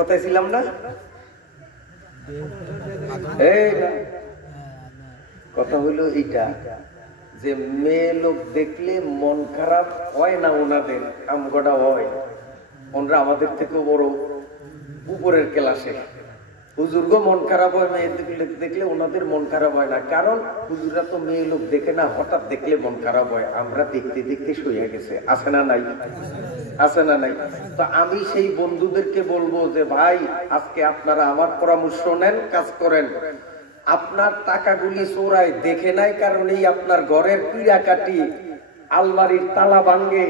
কথায় ছিলাম না? কথা হইলো এইটা যে মেয়ে লোক দেখলে মন খারাপ হয় না ওনাদের, আমগোটা হয়। ওনারা আমাদের থেকেও বড় উপরের ক্লাসে। হুজুরগো মন খারাপ হয় মেয়ে দেখলে, ওনাদের মন খারাপ হয় না। কারণ হুজুররা তো মেয়ে লোক দেখে না, হঠাৎ দেখলে মন খারাপ হয়। আমরা দেখতে দেখতে শুয়ে গেছে, আছে না নাই? আছে না নাই? তো আমি সেই বন্ধুদেরকে বলবো যে ভাই, আজকে আপনারা আমার পরামর্শ নেন, কাজ করেন। আপনার টাকাগুলি চোরাই দেখে নাই কারণেই আপনার ঘরের পিড়া কাটি, আলমারির তালা ভাঙ্গে,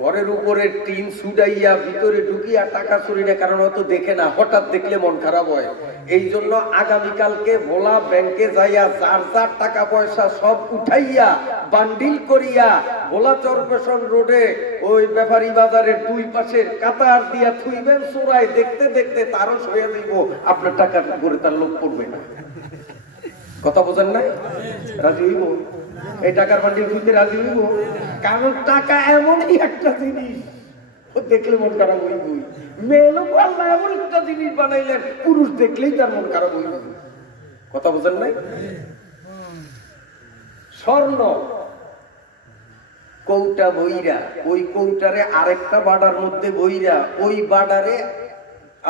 ঘরের উপরে টিন ছুড়াইয়া ভিতরে ঢুকিয়া টাকা চুরি না, কারণ হয়তো দেখে না, হঠাৎ দেখলে মন খারাপ হয়। এই জন্য আগামীকালকে ভোলা ব্যাংকে যাইয়া যার যার টাকা পয়সা সব উঠাইয়া বান্ডিল করিয়া ভোলা চরপেশন রোডে ওই ব্যাপারী বাজারের দুই পাশে কাতার দিয়া থুইবেন। চোরাই দেখতে দেখতে তারও সইয়া দিব, আপনার টাকা করে তার লোক পড়বে না। কথা বোঝেন নাই? রাজি হইব? এই টাকার বান্ডিল খুলতে রাজি হইব? কারণ টাকা এমনই একটা জিনিস, দেখলে মন খারাপ হইবই। মেয়ে লোক আল্লাহ এমন একটা জিনিস বানাইলেন, পুরুষ দেখলেই তার মন খারাপ হইব। কথা বোঝেন নাই? স্বর্ণ কৌটা বইরা, ওই কৌটারে আরেকটা বাডার মধ্যে বইরা, ওই বাডারে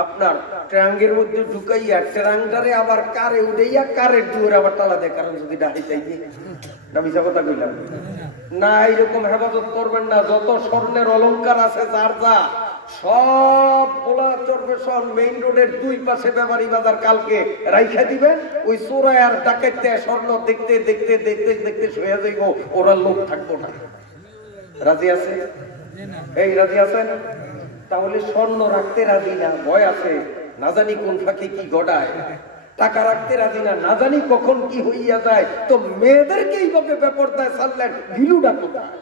আপনার ট্রাঙ্গের মধ্যে ঢুকাইয়া ট্রাঙ্গটারে আবার কারে উড়াইয়া কারের দুয়ারে আবার তালা দেয়। কারণ যদি ডাহি চাইবে না, মিছা কথা কইলাম না, এইরকম হেফাজত করবেন না। যত স্বর্ণের অলংকার আছে যার যা, সব ভোলা চরপেশন মেইন রোডের দুই পাশে ব্যাপারী বাজার কালকে রাইখা দিবেন। ওই চোরাই আর ডাকাইতে স্বর্ণ দেখতে দেখতে দেখতে দেখতে শুয়ে যাইব, ওরা লোক থাকবো না। রাজি আছে? এই রাজি আছেন? তাহলে স্বর্ণ রাখতে রাজি না, ভয় আছে, না জানি কোন ফাঁকে কি গড়ায়। টাকা রাখতে রাজি না, না জানি কখন কি হইয়া যায়। তো মেয়েদেরকে এইভাবে বেপরদায় ছাড়লেন, ভিলুটা কোথায়?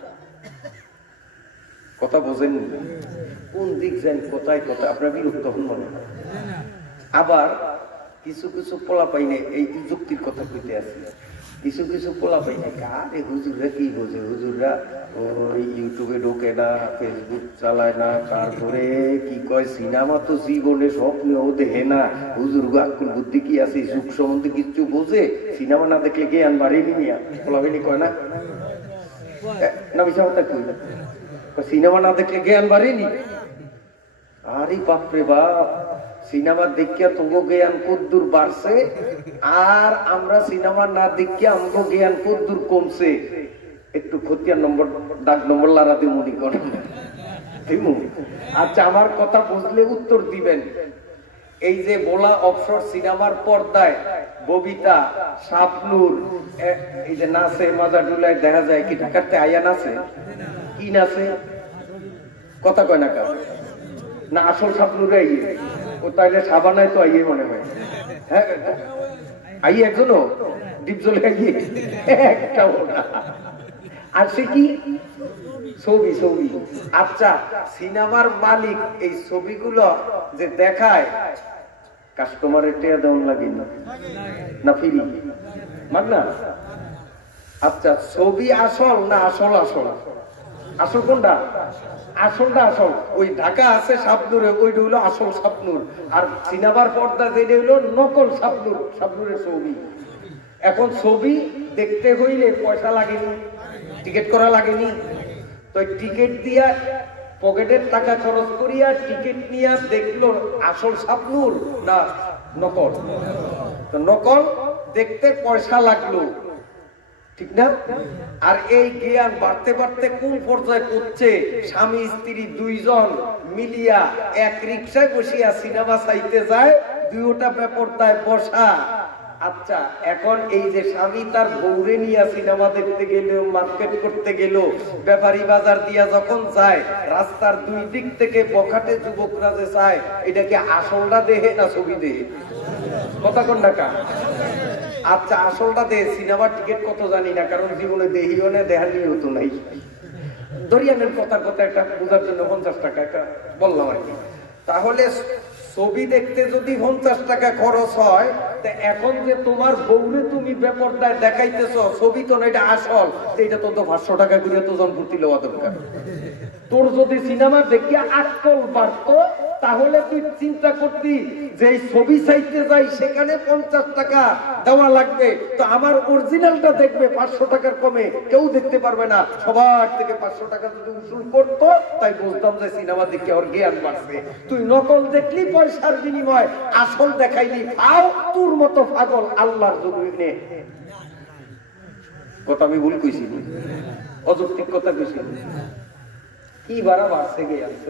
কথা বোঝেন? কোন দিক যান, কোথায় কোথায় আপনার বিরক্ত হন মনে হয়। আবার কিছু কিছু পোলা পাইনে, এই যুক্তির কথা কইতে আসি, কিছু কিছু পোলা পাইনে কারে হুজুররা কি বোঝে, হুজুররা ওই ইউটিউবে ঢোকে না, ফেসবুক চালায় না, তারপরে কি কয় সিনেমা তো জীবনে স্বপ্নেও দেখে না, হুজুর আকুল বুদ্ধি কি আছে, যুগ সম্বন্ধে কিছু বোঝে, সিনেমা না দেখলে জ্ঞান বাড়েনি মিয়া, পোলা পাইনি কয় না? না মিশা কথা কই, সিনেমা না দেখলে জ্ঞান বাড়েনি। আরে বাপরে বাপ, সিনেমা দেখিয়া তোমার জ্ঞান কদ্দুর বাড়ছে, আর আমরা সিনেমা না দেখিয়া আমাকে জ্ঞান কদ্দুর কমছে। একটু খতিয়ান নম্বর ডাক নম্বর লারা দিয়ে মনে করেন। আচ্ছা, আমার কথা বুঝলে উত্তর দিবেন। এই যে বোলা অবসর সিনেমার পর্দায় ববিতা, শাবনূর এই যে নাচে, মাজা ডুলায় দেখা যায়, কি ঢাকাতে আয়া নাচে? কি নাচে? কথা কয় না কার না, আসল শাবনূরে আইয়ে, ও তাইলে সাবানায় তো আইয়ে মনে হয়। হ্যাঁ, আইয়ে একজনও ডিপজলে আইয়ে একটাও না। আর সে কি ছবি ছবি। আচ্ছা, সিনেমার মালিক এই ছবিগুলো যে দেখায়, কাস্টমারের টেয়া দেওয়ান লাগে না ফ্রি মান না? আচ্ছা, ছবি আসল না আসল? আসল আসল কোনটা? আসলটা আসল। ওই ঢাকা আছে শাবনূরে, ওইটা হইলো আসল শাবনূর। আর সিনেমার পর্দা যেটা হইলো নকল শাবনূর, শাবনূরের ছবি। এখন ছবি দেখতে হইলে পয়সা লাগেনি, টিকিট করা লাগেনি। তো টিকিট দিয়া পকেটের টাকা খরচ করিয়া টিকিট নিয়ে দেখলো আসল শাবনূর না নকল। তো নকল দেখতে পয়সা লাগলো, ঠিক না? আর এই জ্ঞান বাড়তে বাড়তে কোন পর্যায়ে পড়ছে? স্বামী স্ত্রী দুইজন মিলিয়া এক রিক্সায় বসিয়া সিনেমা চাইতে যায়, দুইটা বেপরদায় বসা। আচ্ছা, এখন এই যে স্বামী তার বউরে নিয়ে সিনেমা দেখতে গেল, মার্কেট করতে গেল, ব্যাপারী বাজার দিয়া যখন যায়, রাস্তার দুই দিক থেকে বখাটে যুবকরা যে চায়, এটা কি আসলটা দেহে না ছবি দেহে? কথা কোন না? আচ্ছা, আসলটা দেহে। সিনেমার টিকিট কত জানি না, কারণ জীবনে দেহিও না, দেহার নিয়েও তো নাই। দরিয়ানের কথার কথা একটা বোঝার জন্য 50 টাকা একটা বললাম আর কি। তাহলে ছবি দেখতে যদি 50 টাকা খরচ হয়, এখন যে তোমার বউরে তুমি বেপরদায় দেখাইতেছ, ছবি তো না, এটা আসল, এটা তো 500 টাকা করে তো জনপ্রতি লওয়া দরকার। তোর যদি সিনেমা দেখিয়া আক্কল বাড়তো, তাহলে তুই চিন্তা করতি যে এই ছবি চাইতে যাই সেখানে 50 টাকা দেওয়া লাগবে, তো আমার অরিজিনালটা দেখবে 500 টাকার কমে কেউ দেখতে পারবে না, সবার থেকে 500 টাকা যদি উসুল করতো তাই বুঝতাম যে সিনেমা দেখে ওর জ্ঞান বাড়ছে। তুই নকল দেখলি পয়সার বিনিময়, আসল দেখাইলি ফাও, তোর মতো পাগল আল্লাহর জমিনে। কথা আমি ভুল কইছি, অযৌক্তিক কথা কইছি। কি বাড়া বাড়ছে গে আছে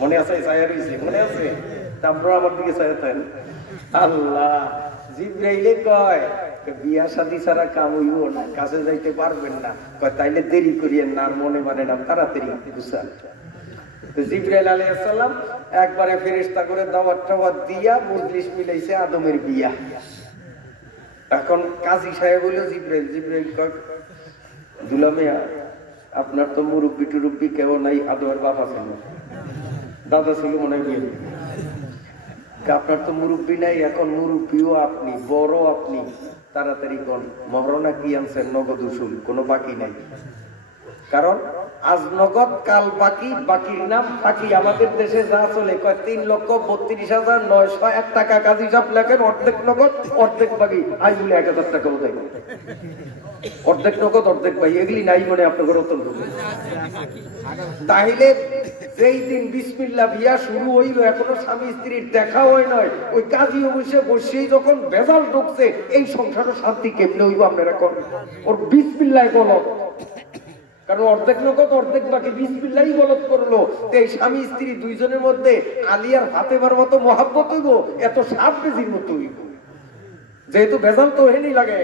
মনে আছে, ছায়া রইছে মনে আছে, তারপর আমার দিকে ছায়া থাকেন। আল্লাহ জিবরাইলে কয় বিয়া শাদী ছাড়া কাম হইব না, কাছে যাইতে পারবেন না, কয় তাইলে দেরি করিয়েন না, আর মনে মানে না, তাড়াতাড়ি গুছান। তো জিবরাইল আলাইহিস সালাম একবারে ফেরেশতা করে দাওয়াত টাওয়াত দিয়া মজলিস মিলাইছে আদমের বিয়া। এখন কাজী সাহেব হইল জিবরাইল, জিবরাইল কয় দুলামিয়া আপনার তো মুরব্বী টুরব্বী কেউ নাই, আদমের বাবা ছিল, দাদা ছিল মনে হয়, আপনার তো মুরব্বী নাই, এখন মুরব্বীও আপনি, বড় আপনি, তাড়াতাড়ি কোন মহরণা কি আনছেন? নগদ উসুল, কোনো বাকি নাই, কারণ আজ নগদ কাল বাকি, বাকির নাম ফাঁকি। আমাদের দেশে যা চলে কয় 3,32,901 টাকা কাজী সাহেব লেখেন, অর্ধেক নগদ অর্ধেক বাকি, আই বলে 1,000 টাকাও দেয়, অর্ধেক নগদ অর্ধেক বাকি, এগুলি নাই মনে আপনাদের অত্যন্ত। তাইলে যেই দিন বিসমিল্লাহ বিয়া শুরু হইল, এখনো স্বামী স্ত্রীর দেখা হয় নয়, ওই কাজী অফিসে বসেই যখন বেজাল ঢুকছে, এই সংসারও শান্তি কেমনে হইব আপনারা কোন? ওর বিসমিল্লাহ গলত, কারণ অর্ধেক নগদ অর্ধেক বাকি, বিসমিল্লাহই গলত করলো। এই স্বামী স্ত্রী দুইজনের মধ্যে আলিয়ার ফাতেমার মতো মহাব্বত হইব, এত সাপ বেজির মতো হইব, যেহেতু বেজাল তো হেনি লাগে।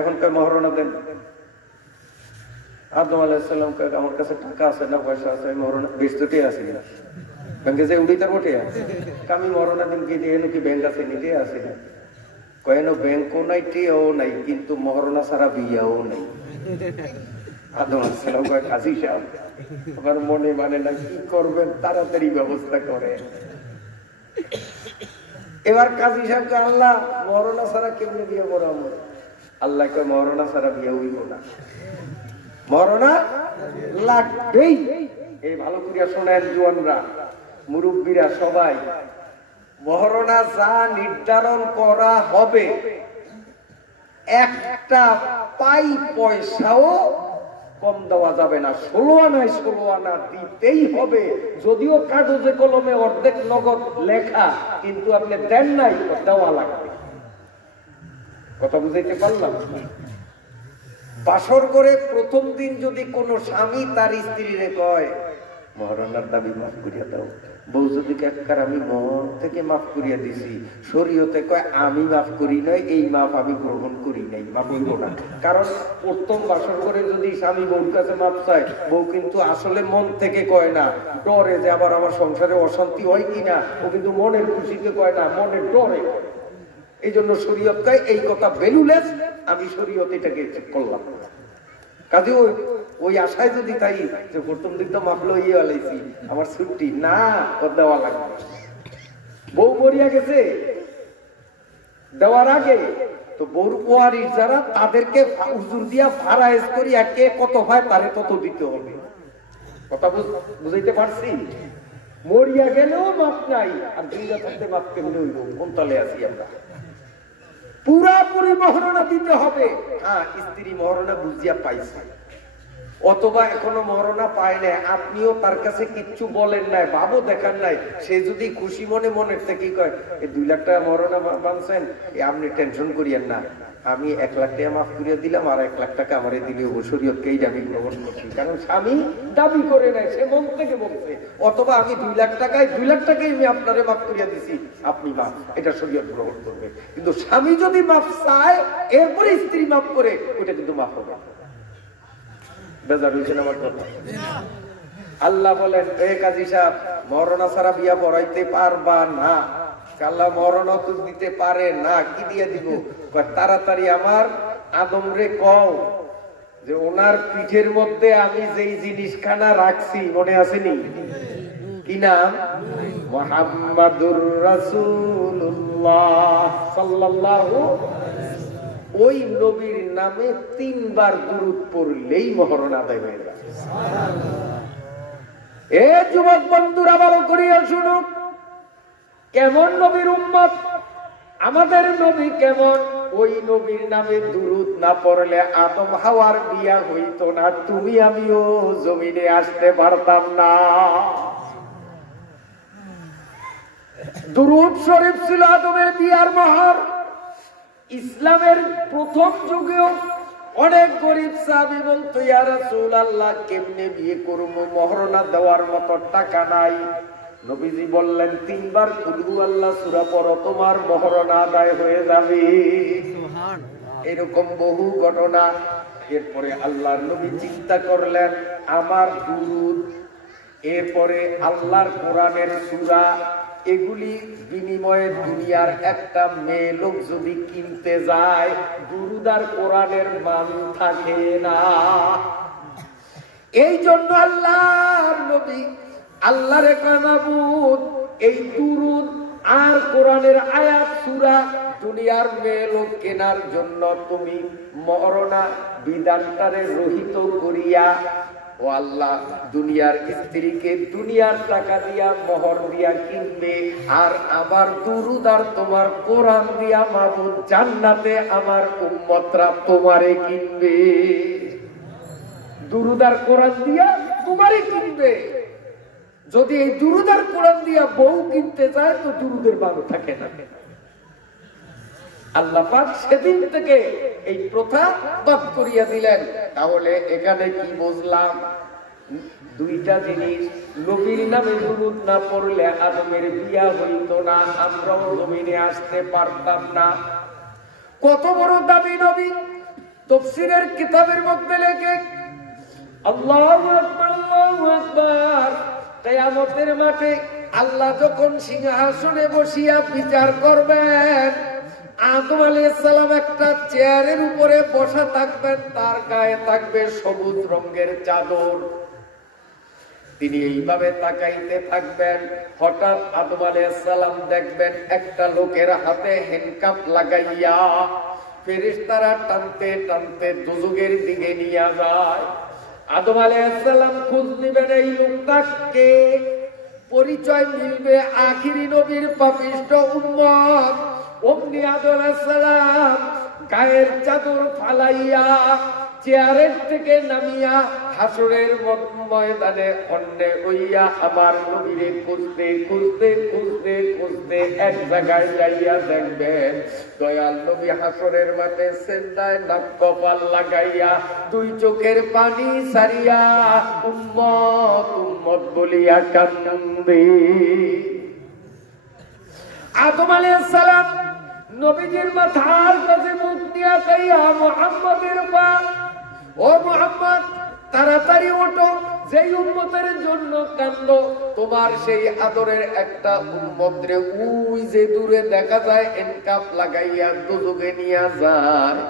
এখনকার মহরণা দেন। আদম আলাইহিস সালাম কয় আমার কাছে টাকা আছে না পয়সা আছে, আমি মহরণা বেচতে আসি না, ব্যাংকে যে উড়িতার বটে আমি মহরণা দিন কি দিয়ে কি ব্যাংক আছে নিতে আসি না, কয়েন ব্যাংকও নাই টেও নাই, কিন্তু মহরণা ছাড়া বিয়াও নাই। আদম আলাইহিস সালাম কয় কাজী সাহেব আমার মনে মানে না, কি করবেন তাড়াতাড়ি ব্যবস্থা করে। এবার কাজী সাহেব কে আল্লাহ মহরণা ছাড়া কেমনে বিয়ে করাবো? আল্লাহ কয় মহরণা ছাড়া বিয়ে হইব না, মহরণা লাগবেই। এই ভালো করিয়া শোনেন জোয়ানরা, মুরব্বীরা সবাই, মহরণা যা নির্ধারণ করা হবে একটা পাই পয়সাও কম দেওয়া যাবে না, 16 আনায় 16 আনা দিতেই হবে। যদিও কাগজে কলমে অর্ধেক নগদ লেখা, কিন্তু আপনি দেন নাই, দেওয়া লাগবে। কথা বুঝাইতে পারলাম? বাসর করে প্রথম দিন যদি কোন স্বামী তার স্ত্রীরে কয় মহরণার দাবি মাফ করিয়া দাও, বউ যদি একবার আমি মন থেকে মাফ করিয়া দিছি, শরীয়তে কয় আমি মাফ করি নাই, এই মাফ আমি গ্রহণ করি নাই, মাফ হইব না। কারণ প্রথম বাসর করে যদি স্বামী বউর কাছে মাফ চায়, বউ কিন্তু আসলে মন থেকে কয় না, ডরে যে আবার আমার সংসারে অশান্তি হয় কিনা, ও কিন্তু মনের খুশিতে কয় না, মনের ডরে। এই জন্য শরীয়ত কয় এই কথা বেলুলেস, আমি শরীয়ত এটাকে করলাম। কাজে ওই আশায় যদি তাই যে প্রথম দিন তো মাফলো ইয়ে আলাইছি, আমার ছুটি না দেওয়া লাগবে। বউ মরিয়া গেছে দেওয়ার আগে তো বউর ওয়ারিস যারা, তাদেরকে হুজুর দিয়া ফারায়েজ করি কে কত হয় তারে তত দিতে হবে। কথা বুঝাইতে পারছি? মরিয়া গেলেও মাফ নাই, আর দুইটা থাকতে মাফ কেমনে হইব? কোন তলে আছি আমরা? পুরাপুরি মহরণা দিতে হবে। হ্যাঁ, স্ত্রী মহরণা বুঝিয়া পাইছে, অথবা এখনো মহরণা পায় নাই, আপনিও তার কাছে কিচ্ছু বলেন নাই, ভাবও দেখান নাই, সে যদি খুশি মনে মনের থেকে কয় এই 2 লাখ টাকা মহরণা বানছেন, আপনি টেনশন করিয়েন না, আমি 1 লাখ টাকা মাফ করিয়া দিলাম, আর 1 লাখ টাকা আমারে দিলে শরীয়তকেই দাবি গ্রহণ করছি, কারণ স্বামী দাবি করে নাই, সে মন থেকে বলছে। অথবা আমি 2 লাখ টাকায় 2 লাখ টাকাই আমি আপনারে মাফ করিয়া দিছি, আপনি মাফ, এটা শরীয়ত গ্রহণ করবে। কিন্তু স্বামী যদি মাফ চায় এরপরে স্ত্রী মাফ করে, ওটা কিন্তু মাফ হবে। বেজার হয়েছেন আমার কথা? আল্লাহ বলেন এ কাজী সাহেব মহরণা ছাড়া বিয়া পড়াইতে পারবা না। আল্লাহ মহরণা তো দিতে পারে না, কি দিয়ে দিব? তাড়াতাড়ি আমার আদম রে কও যে ওনার পিঠের মধ্যে আমি যেই জিনিসখানা রাখছি মনে আসেনি, কি নাম? মুহাম্মাদুর রাসূলুল্লাহ সাল্লাল্লাহু, ওই নবীর নামে 3 বার দুরূদ পড়লেই মহরণ আদায় হয়ে যাবে। এ যুবক বন্ধুরা ভালো করিয়া শুনো, কেমন নবীর উম্মত, আমাদের নবী কেমন। ওই নবীর নামে দুরূদ না পড়লে আদম হাওয়ার বিয়া হইতো না, তুমি আমিও জমিনে আসতে পারতাম না। দুরূদ শরীফ ছিল আদমের বিয়ার মোহর। ইসলামের প্রথম যুগেও অনেক গরিব সাহাবী বলতো, ইয়া রাসূলুল্লাহ কেমনে বিয়ে করব, মহরনা দেওয়ার মতো টাকা নাই। নবীজি বললেন, 3 বার কুল আল্লাহ সূরা পড়ো, তোমার মহরনা আদায় হয়ে যাবে। এরকম বহু ঘটনা। এরপরে আল্লাহর নবী চিন্তা করলেন, আমার দুরূদ, এরপরে আল্লাহর কোরআনের সূরা, এগুলি বিনিময়ে দুনিয়ার একটা মেয়ে লোক যদি কিনতে যায়, দুরূদ আর কোরআনের মান থাকে না। এই জন্য আল্লাহর নবী আল্লাহর কানাবুদ এই দুরূদ আর কোরআনের আয়াত সূরা দুনিয়ার মেয়ে লোক কেনার জন্য তুমি মরনা বিধানটারে রহিত করিয়া, ও আল্লাহ দুনিয়ার স্ত্রীকে দুনিয়ার টাকা দিয়া মোহর দিয়া কিনবে, আর আবার দুরূদ আর তোমার কোরআন দিয়া মাবুদ জান্নাতে আমার উম্মতরা তোমারে কিনবে। দুরূদ আর কোরআন দিয়া তোমারে কিনবে। যদি এই দুরূদ আর কোরআন দিয়া বউ কিনতে যায় তো দুরূদের ভালো থাকে না। আল্লাহ পাক সেদিন থেকে এই প্রথা বাদ করিয়া দিলেন। তাহলে এখানে কি বুঝলাম? দুইটা জিনিস, নবীর নামে দুরূদ না পড়লে আদমের বিয়া হইতো না, আমরাও জমিনে আসতে পারতাম না। কত বড় দাবি নবী! তাফসীরের কিতাবের মধ্যে লেখে, আল্লাহু আকবার, আল্লাহু আকবার। কিয়ামতের মাঠে আল্লাহ যখন সিংহাসনে বসিয়া বিচার করবেন, আদম আলাইহিস সালাম একটা চেয়ারের উপরে বসা থাকবেন, তার গায়ে থাকবে সবুজ রঙের চাদর। তিনি এইভাবে তাকাইতে থাকবেন। হঠাৎ আদম আলাইহিস সালাম দেখবেন একটা লোকের হাতে হ্যান্ডকাপ লাগাইয়া ফেরেশতারা টানতে টানতে দোজখের দিকে নিয়ে যায়। আদম আলাইহিস সালাম খোঁজ নিবেন এই লোকটাকে, পরিচয় মিলবে আখিরি নবীর পাপিষ্ঠ উম্মত। অমনি আদম আলাইহিস সালাম গায়ের চাদর ফালাইয়া চেয়ারের থেকে নামিয়া হাসরের ময়দানে অন্যে হইয়া আমার নবীরে খুঁজতে খুঁজতে খুঁজতে খুঁজতে এক জায়গায় যাইয়া দেখবেন দয়াল নবী হাসরের মাঠে সিজদায় নাক কপাল লাগাইয়া দুই চোখের পানি সারিয়া উম্মত উম্মত বলিয়া কান্দে। আদম আলাইহিস সালাম নবীজির মাথার কাছে মুখ দিয়া কইয়া, মুহাম্মাদের পা, ও মুহাম্মদ তাড়াতাড়ি ওঠো, যেই উম্মতের জন্য কান্দো তোমার সেই আদরের একটা উম্মত রে ওই যে দূরে দেখা যায় এনকাপ লাগাইয়া দোজখে নিয়ে যায়।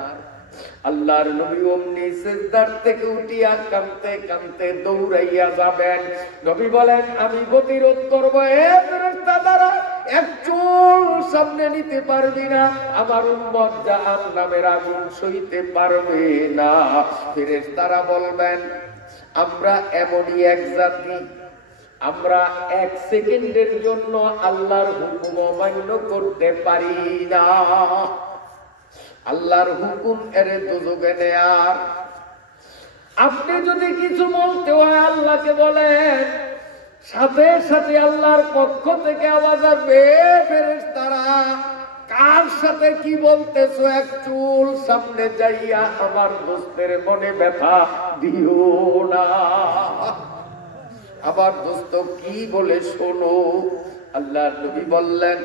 আল্লাহর নবী অমনি সিজদার থেকে উঠিয়া কাঁদতে কাঁদতে দৌড়াইয়া যাবেন। নবী বলেন, আমি প্রতিরোধ করবো, এ ফেরেশতারা এক চুল সামনে নিতে পারবি না, আমার উম্মত জাহান্নামের আগুন সইতে পারবে না। ফেরেশতারা বলবেন, আমরা এমনই এক জাতি, আমরা এক সেকেন্ডের জন্য আল্লাহর হুকুম অমান্য করতে পারি না। আল্লাহর হুকুম এরে দোজখে নেয়ার। আপনি যদি কিছু বলতে হয় আল্লাহকে বলেন, সাথে সাথে আল্লাহর পক্ষ থেকে আওয়াজ আসবে, ফেরেশতারা কার সাথে কি বলতেছো, এক চুল সামনে যাইয়া আমার দোস্তের মনে ব্যথা দিও না। আবার দোস্ত কি বলে শোনো। আল্লাহর নবী বললেন,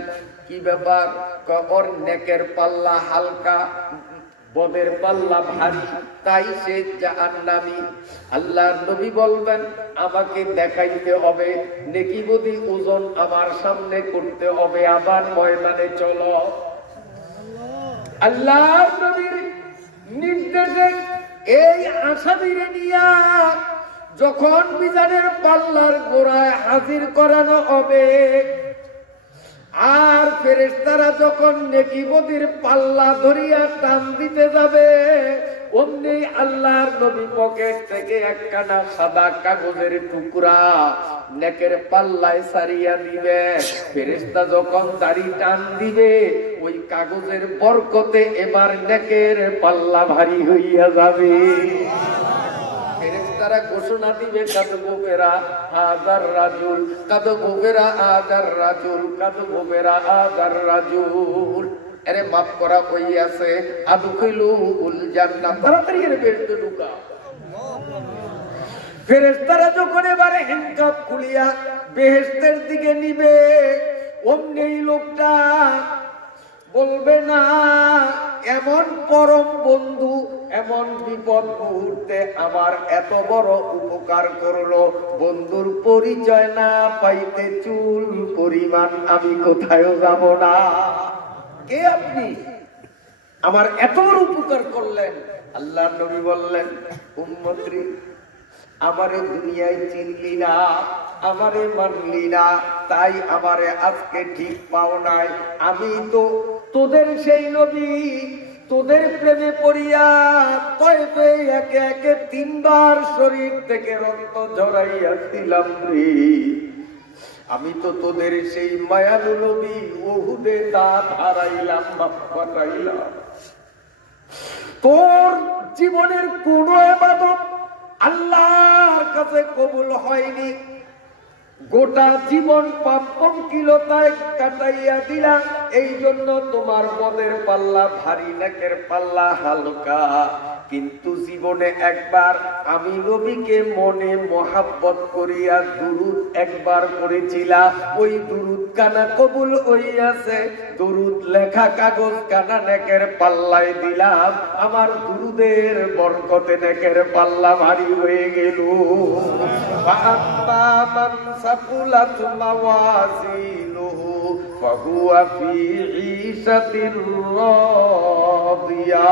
কি ব্যাপার? ওর নেকের পাল্লা হালকা, বদের পাল্লা ভারী, তাই সে জাহান্নামী। আল্লাহর নবী বলবেন, আমাকে দেখাইতে হবে, নেকি বদি ওজন আমার সামনে করতে হবে, আবার ময়দানে চলো। আল্লাহর নবীর নির্দেশে এই আসামিরে নিয়া যখন মিজানের পাল্লার গোড়ায় হাজির করানো হবে, আর ফেরেশতারা যখন নেকি বদির পাল্লা ধরিয়া টান দিতে যাবে, অমনি আল্লাহর নবী পকেট থেকে একখানা সাদা কাগজের টুকরা নেকের পাল্লায় সারিয়া দিবে। ফেরেশতা যখন দাড়ি টান দিবে ওই কাগজের বরকতে এবার নেকের পাল্লা ভারী হইয়া যাবে। ফেরেশতারা ঘোষণা দিবে কাদবু বেরা আদার রাজুল, কাদবু বেরা আদার রাজুল, কাদবু বেরা আদার রাজুল। আরে মাফ করা হইয়াছে, আদখুলু উল জান্নাত, তাড়াতাড়ি এর বেহেশতে ঢুকা। ফেরেশতারা যখন এবারে হিনকাপ খুলিয়া বেহেশতের দিকে নিবে, অমনি লোকটা বলবে না এমন পরম বন্ধু এমন বিপদ মুহূর্তে আমার এত বড় উপকার করলো, বন্ধুর পরিচয় না পাইতে চুল পরিমাণ আমি কোথায়ও যাব না। কে আপনি? আমার এত বড় উপকার করলেন। আল্লাহর নবী বললেন, উম্মতরি আমারে দুনিয়ায় চিনলি না, আমারে মানলি না, তাই আমারে আজকে ঠিক পাও নাই। আমি তো তোদের সেই নবী, তোদের প্রেমে পড়িয়া তয়েফে একে একে 3 বার শরীর থেকে রক্ত ঝরাইয়াছিলাম রে। আমি তো তোদের সেই মায়ালু নবী, উহুদে দাঁত হারাইলাম, বাপাইলাম। তোর জীবনের কোন ইবাদত আল্লাহর কাছে কবুল হয়নি, গোটা জীবন পাপ পঙ্কিলতায় কাটাইয়া দিলা। এই জন্য তোমার মনের পাল্লা ভারী, নেকের পাল্লা হালকা। কিন্তু জীবনে একবার আমি নবীকে মনে মহাব্বত করিয়া দুরুদ একবার করেছিলা, ওই দুরুদ কানা কবুল হইয়াছে। দুরুদ লেখা কাগজ কানা নেকের পাল্লায় দিলাম, আমার দুরুদের বরকতে নেকের পাল্লা ভারী হয়ে গেল। সাকুলাত মাওয়াজিনুহু ফাহুয়া ফি ঈশাতির রাদিয়া।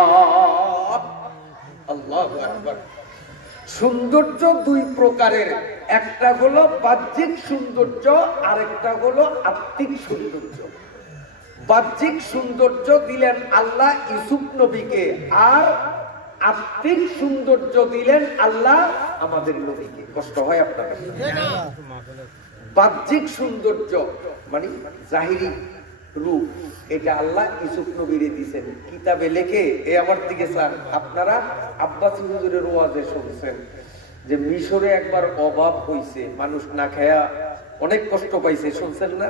আল্লাহু আকবার। সৌন্দর্য 2 প্রকারের, একটা হলো বাহ্যিক সৌন্দর্য, আরেকটা হলো আত্মিক সৌন্দর্য। বাহ্যিক সৌন্দর্য দিলেন আল্লাহ ইউসুফ নবীকে, আর আত্মিক সৌন্দর্য দিলেন আল্লাহ আমাদের নবীকে। কষ্ট হয় আপনাদের? বাহ্যিক সৌন্দর্য মানে জাহিরি রূপ, এটা আল্লাহ ইউসুফ নবীরে দিয়েছেন কিতাবে লেখে। আমার দিকে স্যার, আপনারা আব্বাসী হুজুরের ওয়াজে শুনছেন যে মিশরে একবার অভাব হইছে, মানুষ না খায়া অনেক কষ্ট পাইছে, শুনছেন না?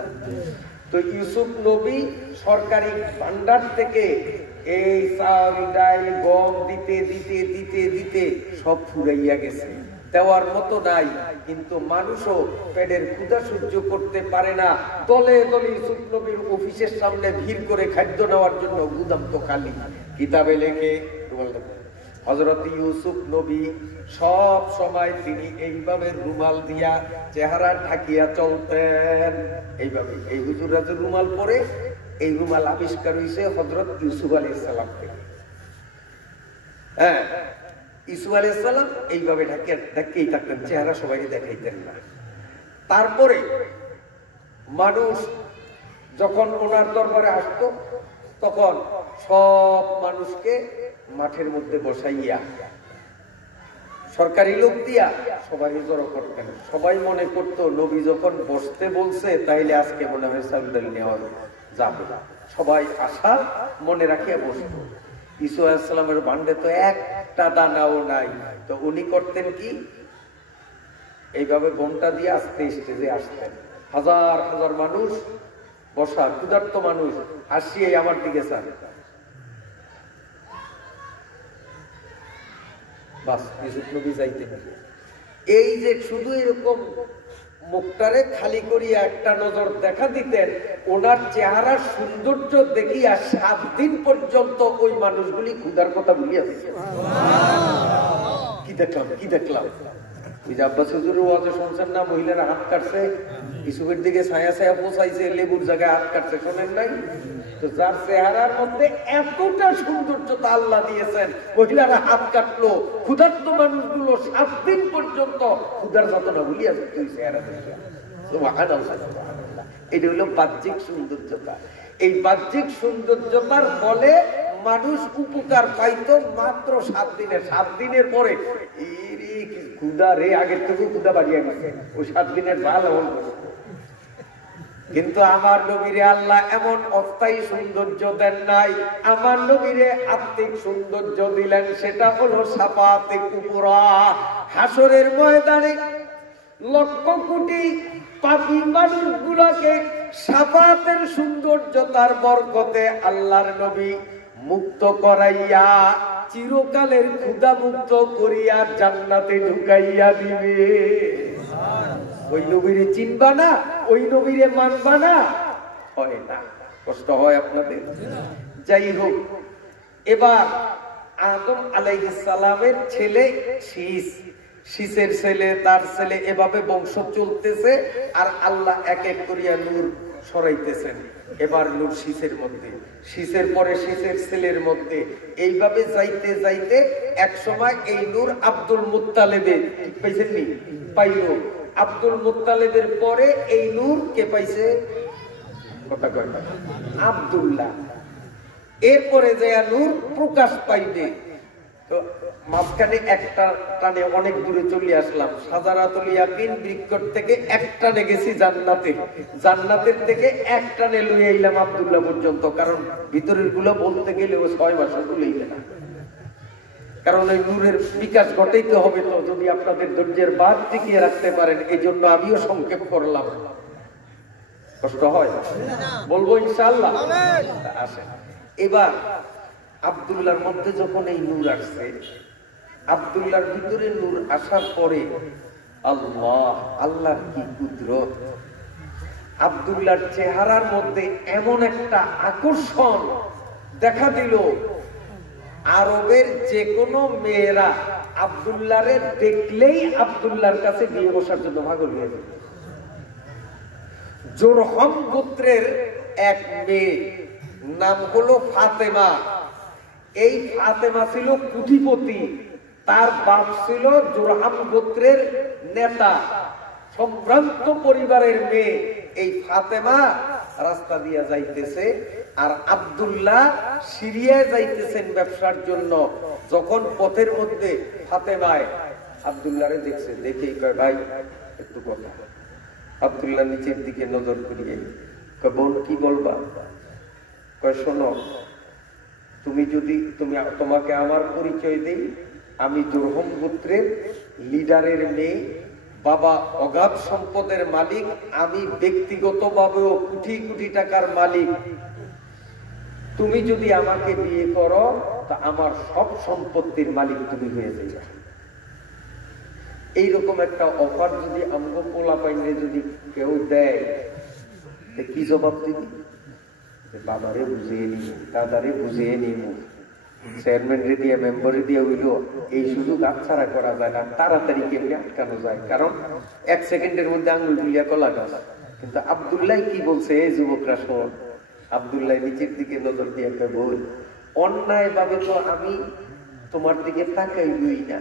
তো ইউসুফ নবী সরকারি ভান্ডার থেকে এই চাল ডাল গম দিতে দিতে দিতে দিতে সব ফুরাইয়া গেছে, দেওয়ার মতো নাই। কিন্তু মানুষও পেটের ক্ষুধা সহ্য করতে পারে না, দলে দলে ইউসুফ নবীর অফিসের সামনে ভিড় করে খাদ্য নেওয়ার জন্য গুদাম তো খালি। কিতাবে লেখে হযরত ইউসুফ নবী সব সময় তিনি এইভাবে রুমাল দিয়া চেহারা ঢাকিয়া চলতেন। এইভাবে এই হুজুররা যে রুমাল পরে, এই রুমাল আবিষ্কার হয়েছে হযরত ইউসুফ আলাইহিস সালাম থেকে। হ্যাঁ, ইউসুফ আলাইহিস সালাম এইভাবে ঢাকিয়েই থাকতেন, চেহারা সবাইকে দেখাইতেন না। তারপরে মানুষ যখন ওনার দরবারে আসতো, তখন সব মানুষকে মাঠের মধ্যে বসাইয়া সরকারি লোক দিয়া সবাই জড়ো করতেন। সবাই মনে করতো নবী যখন বসতে বলছে তাইলে আজকে মনে হয় সান্দাল নেওয়া যাবে। সবাই আশা মনে রাখিয়া বসত। ঈসা আলাইহিস সালামের ভান্ডে তো একটা দানাও নাই, তো উনি করতেন কি, এইভাবে ঘন্টা দিয়ে আস্তে স্টেজে আসতেন। হাজার হাজার মানুষ বসা, ক্ষুধার্ত মানুষ আসিয়ে আমার দিকে চান, বাস ইউসুফ নবী যাইতেন। এই যে শুধু এরকম মুখটারে খালি করিয়া একটা নজর দেখা দিতেন, ওনার চেহারার সৌন্দর্য দেখিয়া 7 দিন পর্যন্ত ওই মানুষগুলি ক্ষুধার কথা ভুলিয়া দিতেন। কি দেখলাম, কি দেখলাম? ওই যে আব্বাস হুজুরের ওয়াজে শুনছেন না, মহিলারা হাত কাটছে, ইউসুফের দিকে ছায়া ছায়া পৌঁছাইছে, লেবুর জায়গায় হাত কাটছে, শোনেন নাই? তো যার চেহারার মধ্যে এতটা সৌন্দর্যতা আল্লাহ দিয়েছেন, মহিলারা হাত কাটলো, ক্ষুধার্ত মানুষগুলো 7 দিন পর্যন্ত ক্ষুধার যতটা ভুলিয়া যেত ওই চেহারা দেখে। এটা হলো বাহ্যিক সৌন্দর্যতা। এই বাহ্যিক সৌন্দর্যতার ফলে মানুষ উপকার পাইতো মাত্র 7 দিনে। 7 দিনের পরে ক্ষুদা রে, আগের থেকে ক্ষুদা বাড়িয়ে গেছে, ওই 7 দিনের ভালো হল। কিন্তু আমার নবীরে আল্লাহ এমন অস্থায়ী সৌন্দর্য দেন নাই, আমার নবীরে আত্মিক সৌন্দর্য দিলেন। সেটা হলো শাফাতে কুবরা। হাসরের ময়দানে লক্ষ কোটি পাপী মানুষগুলোকে শাফাতের সৌন্দর্যতার বরকতে আল্লাহর নবী মুক্ত করাইয়া চিরকালের ক্ষুধা মুক্ত করিয়া জান্নাতে ঢুকাইয়া দিবে। ওই নবীরে চিনবা না, ওই নবীরে মানবা না, হয় না। কষ্ট হয় আপনাদের। যাই হোক, এবার আদম আলাইহিস সালামের ছেলে শীস, শীসের ছেলে, তার ছেলে, এভাবে বংশ চলতেছে। আর আল্লাহ এক এক করিয়া নূর সরাইতেছেন। এবার নূর শীসের মধ্যে, শীসের পরে শীসের ছেলের মধ্যে, এইভাবে যাইতে যাইতে এক সময় এই নূর আব্দুল মুত্তালিবের পাইছেন নি, পাইল। আব্দুল মুত্তালিবের পরে এই নূর কে পাইছে? কথা কয় না, আব্দুল্লাহ। এরপরে যে নূর প্রকাশ পাইবে। তো মাঝখানে একটা টানে অনেক দূরে চলে আসলাম। সাজারাতুল ইয়াকিন বৃক্ষ থেকে এক টানে গেছি জান্নাতে, জান্নাতের থেকে এক টানে লইয়া আইলাম আব্দুল্লাহ পর্যন্ত। কারণ ভিতরের গুলো বলতে গেলে ও 6 মাসও লইবে না। কারণ এই নূরের বিকাশ ঘটাইতে হবে। তো যদি আপনাদের ধৈর্যের বাদ টিকিয়ে রাখতে পারেন, এই জন্য আমিও সংক্ষেপ করলাম। কষ্ট হয়? বলবো ইনশাআল্লাহ। আসেন এবার আব্দুল্লাহর মধ্যে যখন এই নূর আসছে, আব্দুল্লাহর ভিতরে নূর আসার পরে আল্লাহ, আল্লাহর কি কুদরত! আব্দুল্লাহর চেহারার মধ্যে এমন একটা আকর্ষণ দেখা দিল, আরবের যে কোনো মেয়েরা আব্দুল্লাহরে দেখলেই আব্দুল্লাহর কাছে বিয়ে বসার জন্য পাগল হয়ে যেত। জোরহম গোত্রের এক মেয়ে, নাম হলো ফাতেমা। এই ফাতেমা ছিল কোটিপতি, তার বাপ ছিল জোরহাম গোত্রের নেতা, সম্ভ্রান্ত পরিবারের মেয়ে। এই ফাতেমা রাস্তা দিয়া যাইতেছে, আর আব্দুল্লাহ সিরিয়ায় যাইতেছেন ব্যবসার জন্য। যখন পথের মধ্যে ফাতেমায় আব্দুল্লাহরে দেখছে, দেখেই কয়, ভাই একটু কথা। আব্দুল্লাহ নিচের দিকে নজর করিয়ে কয়, বোন কি বলবা? কয়, শোনো, তোমাকে আমার পরিচয় দেই। আমি জোরহম গোত্রের লিডারের মেয়ে, বাবা অগাধ সম্পদের মালিক, আমি ব্যক্তিগতভাবেও কোটি কোটি টাকার মালিক। তুমি যদি আমাকে বিয়ে করো, তা আমার সব সম্পত্তির মালিক তুমি হয়ে যাবে। এইরকম একটা অফার যদি আমগো পোলা পাইলে যদি কেউ দেয়, কি জবাব দিবি? বাবারে বুঝিয়ে নিব, দাদারে বুঝিয়ে নিব, চেয়ারম্যান রে দিয়ে, মেম্বারে দিয়ে হইল। এই সুযোগ হাতছাড়া করা যায় না, তাড়াতাড়ি কেমনি আটকানো যায়। কারণ 1 সেকেন্ডের মধ্যে আঙুল তুলিয়া কলা গাছ। কিন্তু আব্দুল্লাহ কি বলছে? এই যুবকরা শোন। আব্দুল্লাহ নিচের দিকে নজর দিয়ে বল, অন্যায় ভাবে তো আমি তোমার দিকে তাকাইবই না,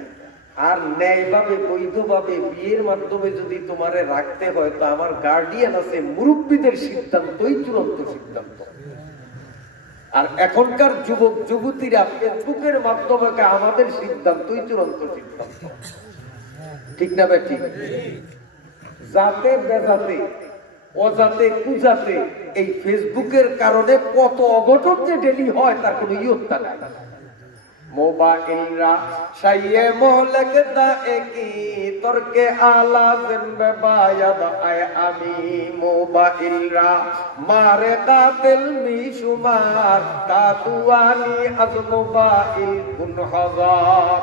আর ন্যায় ভাবে বৈধভাবে বিয়ের মাধ্যমে যদি তোমারে রাখতে হয়, তো আমার গার্ডিয়ান আছে, মুরব্বীদের সিদ্ধান্তই চূড়ান্ত সিদ্ধান্ত। আর এখনকার যুবক যুবতীরা ফেসবুকের মাধ্যমে আমাদের সিদ্ধান্তই চূড়ান্ত সিদ্ধান্ত। ঠিক না ভাই? ঠিক। যাতে বেজাতে, অজাতে কুজাতে এই ফেসবুকের কারণে কত অঘটন যে ডেলি হয় তার কোনো ইয়ত্তা নাই। মোবাইলরা শাইয়ে মোহলকদা একি তরকে আলা জিম্বে বায়াদ আয় আমি। মোবাইলরা মারে কাতিল মি শুমার কাতুয়ানি আজ মোবাইল গুন হাজার।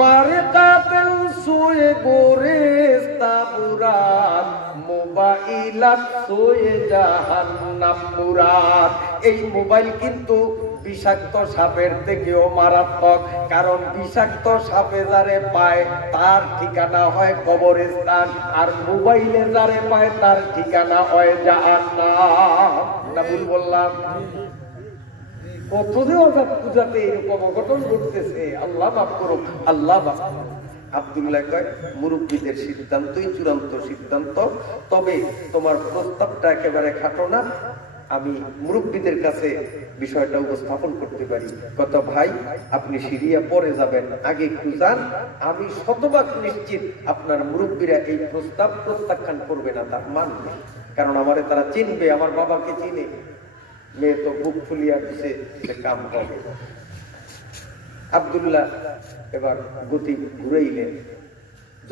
মারে কাতিল সুয়ে গোরেস্তা বুরাত, মোবাইলাত সুয়ে জাহান্নাম মুরাদ। এই মোবাইল কিন্তু বিষাক্ত সাপের থেকেও মারাত্মক। কারণ বিষাক্ত সাপে যারে পায় তার ঠিকানা হয় কবরস্থান, আর মোবাইলে যারে পায় তার ঠিকানা হয় জাহান্নাম। না ভুল বললাম? কত যে অজাত পূজাতে এরকম অঘটন ঘটতেছে, আল্লাহ মাফ করুক, আল্লাহ মাফ করুক। আব্দুল্লাহ কয়, মুরব্বীদের সিদ্ধান্তই চূড়ান্ত সিদ্ধান্ত। তবে তোমার প্রস্তাবটা একেবারে খাটো না, আমি মুরব্বীদের কাছে বিষয়টা উপস্থাপন করতে পারি। কত ভাই আপনি সিরিয়া পরে যাবেন, আগে একটু যান, আমি শতভাগ নিশ্চিত আপনার মুরব্বীরা এই প্রস্তাব প্রত্যাখ্যান করবে না, তার মানবে। কারণ আমারে তারা চিনবে, আমার বাবাকে চিনে। মেয়ে তো বুক ফুলিয়া দিছে, কাম হবে। আব্দুল্লাহ এবার গতি ঘুরাইলেন।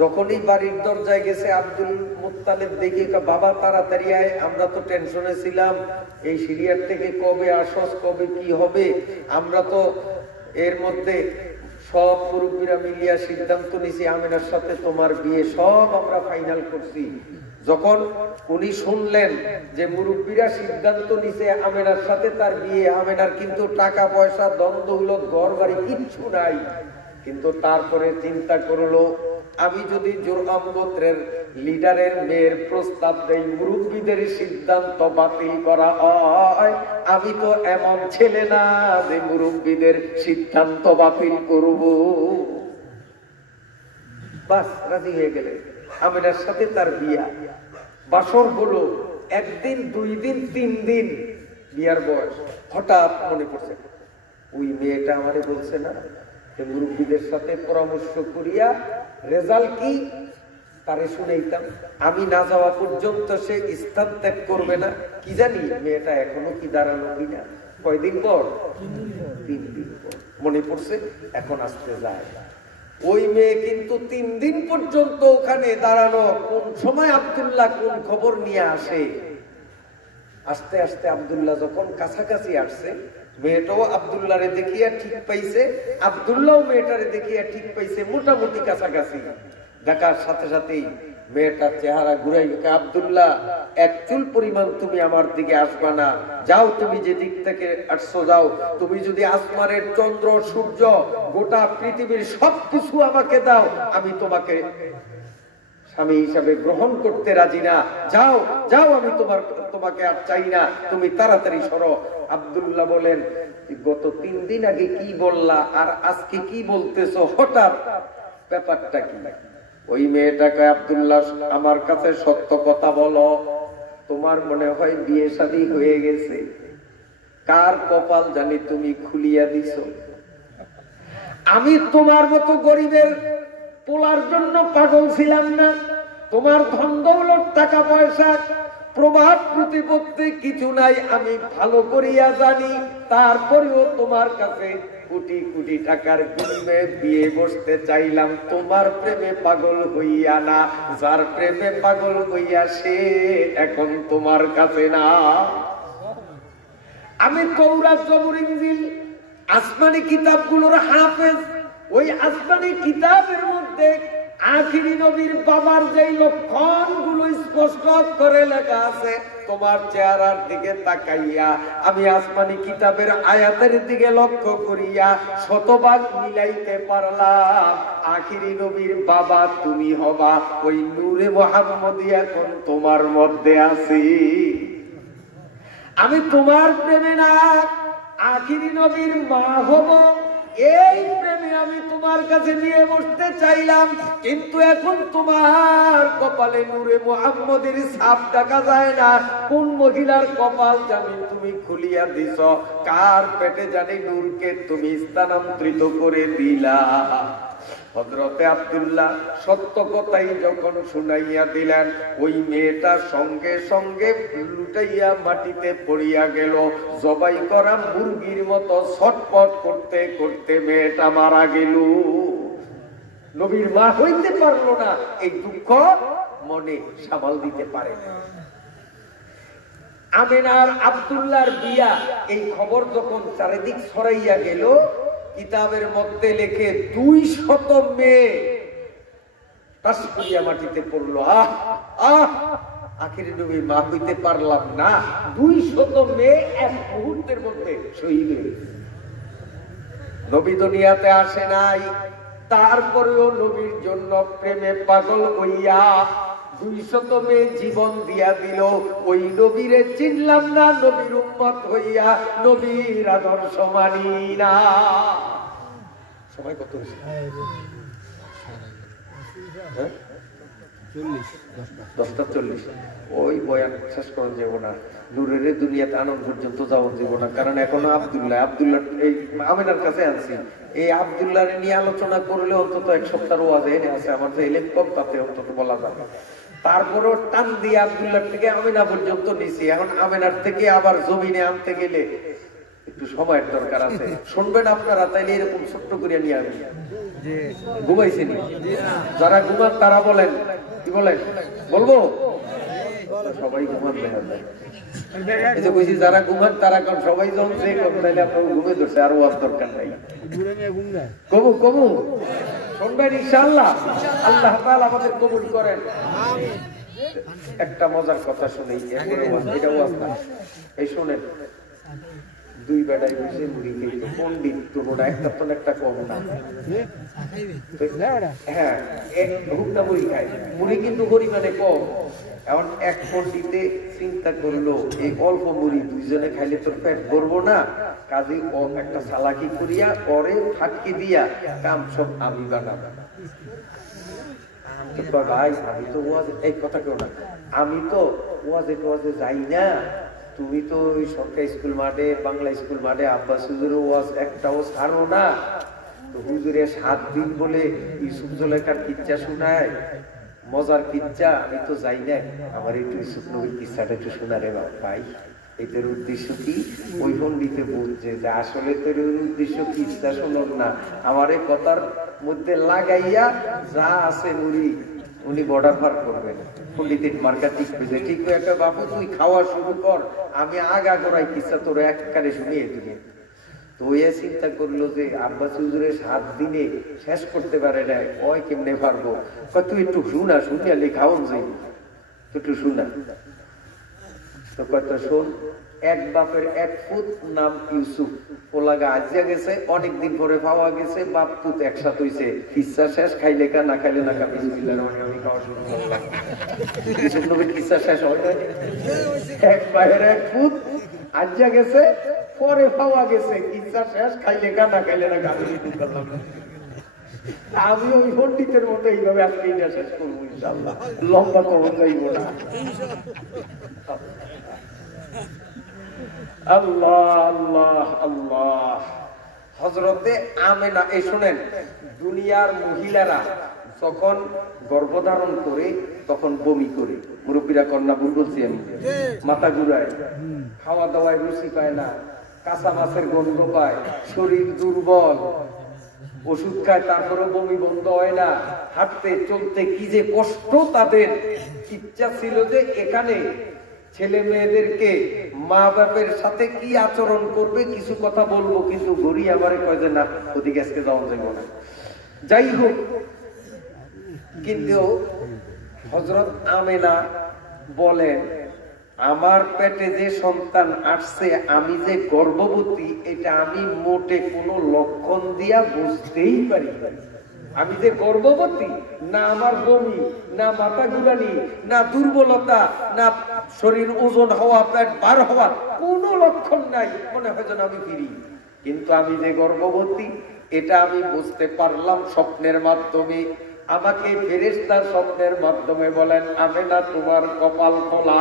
যখনই বাড়ির দরজায় গেছে আব্দুল মুত্তালিব দেখে, বাবা তাড়াতাড়ি আয়, আমরা তো টেনশনে ছিলাম, এই সিরিয়ার থেকে কবে আসস, কবে কি হবে। আমরা তো এর মধ্যে সব মুরব্বীরা মিলিয়া সিদ্ধান্ত নিছি আমেনার সাথে তোমার বিয়ে, সব আমরা ফাইনাল করছি। যখন উনি শুনলেন যে মুরব্বীরা সিদ্ধান্ত নিছে আমেনার সাথে তার বিয়ে, আমেনার কিন্তু টাকা পয়সা দ্বন্দ্ব হলো, ঘর বাড়ি কিচ্ছু নাই, কিন্তু তারপরে চিন্তা করলো আমি যদি জোরআম গোত্রের লিডারের মেয়ের প্রস্তাব দেই, মুরব্বীদের সিদ্ধান্ত বাতিল করা হয়, আমি তো এমন ছেলে না যে মুরব্বীদের সিদ্ধান্ত বাতিল করব। বাস রাজি হয়ে গেলেন। আমিনার সাথে তার বিয়া, বাসর হলো, একদিন, 2 দিন, 3 দিন বিয়ার বয়স। হঠাৎ মনে পড়ছে ওই মেয়েটা আমারে বলছে না মুরব্বীদের সাথে পরামর্শ করিয়া রেজাল্ট কি তারে শুনেইতাম, আমি না যাওয়া পর্যন্ত সে স্থান ত্যাগ করবে না। কি জানি মেয়েটা এখনো কি দাঁড়ালো কিনা। কয়দিন পর? 3 দিন পর মনে পড়ছে, এখন আসতে যায়। ওই মেয়ে কিন্তু 3 দিন পর্যন্ত ওখানে দাঁড়ানো। কোন সময় আব্দুল্লাহ কোন খবর নিয়ে আসে। আস্তে আস্তে আব্দুল্লাহ যখন কাছাকাছি আসছে, মেয়েটাও আব্দুল্লাহরে দেখিয়া ঠিক পাইছে, আব্দুল্লাহ মেয়েটারে দেখিয়া ঠিক পাইছে, মোটামুটি কাছাকাছি। দেখার সাথে সাথেই মেয়েটার চেহারা ঘুরাই, আব্দুল্লাহ এক চুল পরিমাণ তুমি আমার দিকে আসবা না, যাও, তুমি যে দিক থেকে আসছো যাও। তুমি যদি আসমানের চন্দ্র সূর্য গোটা পৃথিবীর সবকিছু আমাকে দাও, আমি তোমাকে স্বামী হিসাবে গ্রহণ করতে রাজি না। যাও যাও, আমি তোমাকে আর চাই না, তুমি তাড়াতাড়ি সরো। আব্দুল্লাহ বলেন, গত 3 দিন আগে কি বললা আর আজকে কি বলতেছো, হঠাৎ ব্যাপারটা কি? ওই মেয়েটাকে, আব্দুল্লাহ আমার কাছে সত্য কথা বলো, তোমার মনে হয় বিয়ে শাদী হয়ে গেছে, কার কপাল জানি তুমি খুলিয়া দিছো। আমি তোমার মতো গরিবের পোলার জন্য পাগল ছিলাম না। তোমার ধন দৌলত, টাকা পয়সা, প্রভাব প্রতিপত্তি কিছু নাই, আমি ভালো করিয়া জানি। তারপরেও তোমার কাছে কোটি কোটি টাকার বিনিময়ে বিয়ে বসতে চাইলাম, তোমার প্রেমে পাগল হইয়া না। যার প্রেমে পাগল হইয়া সে এখন তোমার কাছে না। আমি তৌরাত, জবুর, ইনজিল আসমানি কিতাবগুলোর হাফেজ। ওই আসমানি কিতাবের মধ্যে আখিরি নবীর বাবার যেই লক্ষণগুলো স্পষ্ট করে লেখা আছে, তোমার চেহারার দিকে তাকাইয়া আমি আসমানি কিতাবের আয়াতের দিকে লক্ষ্য করিয়া শতভাগ মিলাইতে পারলাম, আখিরি নবীর বাবা তুমি হবা। ওই নূরে মুহাম্মদী এখন তোমার মধ্যে আছি। আমি তোমার প্রেমে না, আখিরি নবীর মা হব, এই প্রেমে আমি তোমার কাছে নিয়ে বসতে চাইলাম। কিন্তু এখন তোমার কপালে নূরে মুহাম্মদের ছাপ দেখা যায় না। কোন মহিলার কপাল জানি তুমি খুলিয়া দিছ, কার পেটে জানি নূরকে তুমি স্থানান্তরিত করে দিলা। হযরতে আব্দুল্লাহ সত্য কথাই যখন শুনাইয়া দিলেন, ওই মেয়েটা সঙ্গে সঙ্গে লুটাইয়া মাটিতে পড়িয়া গেল। জবাই করা মুরগির মতো ছটফট করতে করতে মেয়েটা মারা গেল। নবীর মা হইতে পারলো না, এই দুঃখ মনে সামাল দিতে পারে না। আমিনার আব্দুল্লাহর বিয়া, এই খবর যখন চারিদিক ছড়াইয়া গেল, কিতাবের মধ্যে লেখে 200 মেয়ে টাস করিয়া মাটিতে পড়লো। আহ আহ, আখিরি নবী মা হইতে পারলাম না। 200 মেয়ে এক মুহূর্তের মধ্যে শহীদ হয়ে গেছে। নবী দুনিয়াতে আসে নাই, তারপরেও নবীর জন্য প্রেমে পাগল হইয়া 200 মেয়ে জীবন দিয়া দিল। ওই নবীরে চিনলাম না, নবীর উম্মত হইয়া নবীর আদর্শ মানি না। সময় কত হয়েছে? 10:40 ওই বয়ান শেষ করা যাব না, নূরের দুনিয়াতে আনন্দ পর্যন্ত যাওয়া যাব না, কারণ এখনো আব্দুল্লাহ এই আমিনার কাছে আনছি, এই আব্দুল্লাহ নিয়ে আলোচনা করলে অন্তত এক সপ্তাহ ওয়াজ এনে আছে আমার যে এলেন কম, তাতে অন্তত বলা যাবে। তারপরও টান দিয়ে আব্দুল্লাহ থেকে আমিনা পর্যন্ত নিছি, এখন আমিনার থেকে আবার জমিনে আনতে গেলে একটু সময়ের দরকার আছে। শুনবেন আপনারা, তাইলে এরকম ছোট্ট করে নিয়ে আমি ঘুমাইছেন, যারা ঘুমান তারা বলেন, কি বলেন বলবো? সবাই ঘুমান দেখা যায়, এই যে বলছি যারা ঘুমান তারা কোন সবাই যখন যে কম, তাইলে আপনার ঘুমে ধরছে, আর ওয়াজ দরকার নাই। কবু কবু শুনবেন ইনশাআল্লাহ, আল্লাহ তাআলা আমাদের কবুল করেন। একটা মজার কথা শুনেই, এরপরে এটা ওয়াজ না, এই শুনেন, দুই বেটাই বসে মুড়ি খেয়েছে, পন্ডিত দুটোটা একটা তো একটা কম না, হ্যাঁ হুকনা মুড়ি খায়, মুড়ি কিন্তু পরিমাণে কম। এখন এক পন্ডিতে চিন্তা করলো এই অল্প মুড়ি দুইজনে খাইলে তোর পেট ভরবো না, কাজে একটা সালাকি করিয়া পরে ফাটকে দিয়া কাম সব আমি বানাবো। ভাই আমি তো ওয়াজ, এই কথা কেউ না, আমি তো ওয়াজে টোয়াজে যাই না, তুমি তো ওই সরকারি স্কুল মাঠে, বাংলা স্কুল মাঠে আব্বাস হুজুরের ওয়াজ একটাও ছাড়ো না, তো হুজুরে 7 দিন বলে ইউসুফ জুলেখার কিচ্ছা শোনায়, মজার কিচ্ছা, আমি তো যাই না, আমার একটু ইউসুফ নবীর কিচ্ছাটা একটু শোনারে ভাই। এদের উদ্দেশ্য কি? ওই পন্ডিতে বলছে যে আসলে তোর উদ্দেশ্য কিচ্ছা শোনক না, আমার এই কথার মধ্যে লাগাইয়া যা আছে মুড়ি উনি বর্ডার পার করবেন, পন্ডিতের মার্কা ঠিক হয়েছে, ঠিক হয়ে একটা বাপু তুই খাওয়া শুরু কর, আমি আগা করাই কিচ্ছা তোর একবারে শুনিয়ে দিবে। তো ওই চিন্তা করলো যে আব্বাস হুজুরের 7 দিনে শেষ করতে পারে না, ওই কেমনে পারবো, তুই একটু শুনা, শুনিয়া লেখাও যাই একটু শুনা। তো কয়টা শোন, এক বাপের 1 পুত নাম ইউসুফ, ওলাগা আজিয়া গেছে, অনেকদিন পরে পাওয়া গেছে, বাপ পুত একসাথে হইছে, কিচ্ছা শেষ, খাইলে কা না খাইলে না কা, বিসমিল্লাহির রহমানির রহিম খাওয়া শুরু করলাম। ইউসুফ নবীর কিচ্ছা শেষ হয় না, এক বাপের 1 পুত আজিয়া গেছে, পরে পাওয়া গেছে, কিচ্ছা শেষ, খাইলে কা না খাইলে না কা। আমি ওই পন্ডিতের মতো এইভাবে আজকে এটা শেষ করবো ইনশাআল্লাহ, লম্বা কবর যাইব না। আল্লাহ আল্লাহ আল্লাহ। হযরতে আমেনা, এই শুনেন, দুনিয়ার মহিলারা যখন গর্ভধারণ করে তখন বমি করে, মুরব্বীরা কন্যা ভুল বলছি আমি, মাথা ঘুরায়, খাওয়া দাওয়ায় রুচি পায় না, কাঁচা মাছের গন্ধ পায়, শরীর দুর্বল, ওষুধ খায় তারপরে বমি বন্ধ হয় না, হাঁটতে চলতে কি যে কষ্ট তাদের। ইচ্ছা ছিল যে এখানে ছেলে মেয়েদেরকে মা বাপের সাথে কি আচরণ করবে কিছু কথা বলবো, কিন্তু ঘড়ি আমারে কয় যে না, ওদিকে আজকে যাওয়া যাবে না। যাই হোক, কিন্তু হযরত আমেনা বলেন আমার পেটে যে সন্তান আসছে, আমি যে গর্ভবতী, এটা আমি মোটে কোনো লক্ষণ দিয়া বুঝতেই পারি না। আমি যে গর্ভবতী, না আমার বমি, না মাথা ঘুরানি, না দুর্বলতা, না শরীর ওজন হওয়া, পেট বার হওয়া, কোনো লক্ষণ নাই, মনে হয় যেন আমি ফিরি। কিন্তু আমি যে গর্ভবতী এটা আমি বুঝতে পারলাম স্বপ্নের মাধ্যমে। আমাকে ফেরেশতা স্বপ্নের মাধ্যমে বলেন, আমেনা তোমার কপাল খোলা,